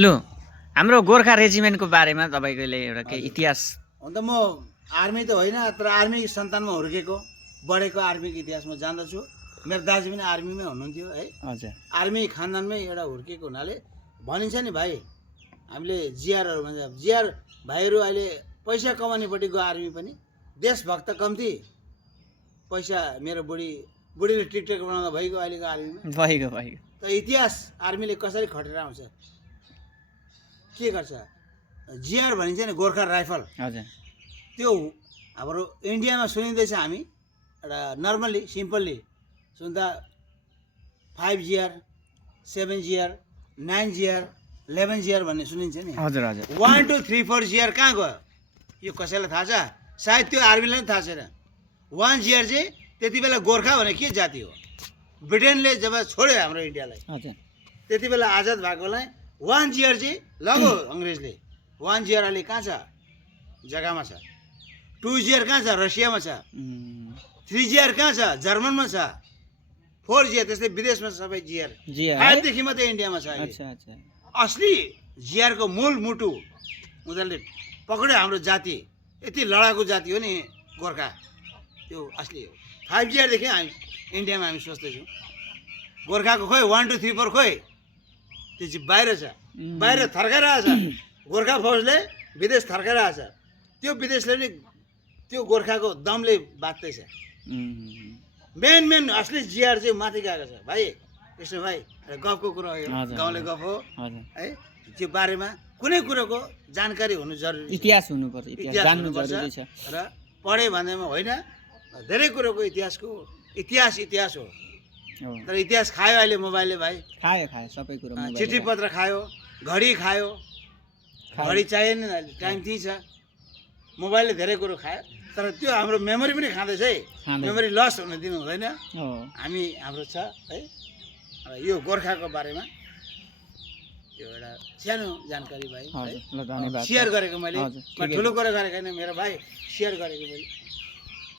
लु हाम्रो गोर्खा रेजिमेन्टको बारेमा तपाईँले एउटा केही इतिहास हुन त म आर्मी त होइन तर आर्मी सन्तानमा हुर्केको बढेको आर्मीको इतिहास म जान्दछु। मेरो दाजु पनि आर्मीमै हुनुहुन्थ्यो है। हजुर आर्मी खानदानमै एउटा हुर्केको हुनाले भनिन्छ नि भाइ, हामीले जिआरहरू भन्छ, जिआर भाइहरू अहिले पैसा कमाउनेपट्टि गयो आर्मी पनि। देशभक्त कम्ती, पैसा मेरो बुढीले टिकटक बनाउँदा भइगयो अहिलेको आर्मीमा। भएको त इतिहास आर्मीले कसरी खटेर आउँछ, के गर्छ। जिआर भनिन्छ नि गोर्खा राइफल, हजुर त्यो हाम्रो इन्डियामा सुनिँदैछ। हामी एउटा नर्मल्ली सिम्पल्ली सुन्दा 5 GR 7 GR 9 GR 11 GR भन्ने सुनिन्छ नि। हजुर हजुर 1 2 3 4 GR कहाँ गयो यो कसैलाई थाहा छ? सायद त्यो आर्मीलाई पनि थाहा छैन। 1 GR चाहिँ त्यति बेला गोर्खा भने के जाति हो? ब्रिटेनले जब छोड्यो हाम्रो इन्डियालाई, हजुर त्यति बेला आजाद भएकोलाई 1 GR चाहिँ लगो अङ्ग्रेजले। 1 GR अहिले कहाँ छ? जग्गामा छ। 2 GR कहाँ छ? रसियामा छ। 3 GR कहाँ छ? जर्मनमा छ। 4 GR त्यस्तै विदेशमा छ सबै जिआर। जिआर 5 देखि मात्रै इन्डियामा छ अहिले। अच्छा अच्छा असली जिआरको मूल मुटु उनीहरूले पक्रियो। हाम्रो जाति यति लडाकु जाति हो नि गोर्खा, त्यो असली हो। 5 GR देखि हामी इन्डियामा हामी सोच्दैछौँ। गोर्खाको खोइ 1 2 3 4 खोइ, त्यो चाहिँ बाहिर छ, बाहिर थर्काइरहेछ। गोर्खा फौजले विदेश थर्काइरहेछ। त्यो विदेशले नि त्यो गोर्खाको दमले बाँच्दैछ। मेन असली जिआर चाहिँ माथि गएको छ भाइ। कृष्ण भाइ, गफको कुरा हो यो, हजुर, गाउँले गफ हो हजुर है। त्यो बारेमा कुनै कुरोको जानकारी हुनु जरुरी छ। इतिहास हुनुपर्छ, इतिहास इतिहास जान्नु हुनुपर्छ जरुरी छ। र पढे भन्दैमा होइन, धेरै कुरोको इतिहास हो। हो तर इतिहास खायो अहिले मोबाइलले भाइ। खायो खायो सबै कुरो मोबाइलले चिठी पत्र खायो, घडी खायो। खायो। घडी चाहिएन अहिले, टाइम त्यही छ। मोबाइलले धेरै कुरो खायो, तर त्यो हाम्रो मेमोरी पनि खाँदैछ है। खाँदैछ। मेमोरी लस हुन दिनु हुँदैन। हो हाम्रो छ है। यो गोर्खाको बारेमा यो एउटा सानो जानकारी भाइ है। हजुर ल धन्यवाद सेयर गरेको मैले, हजुर, ठिकै ठुलो कुरा गरेको होइन मेरो भाइ, सेयर गरेको मैले।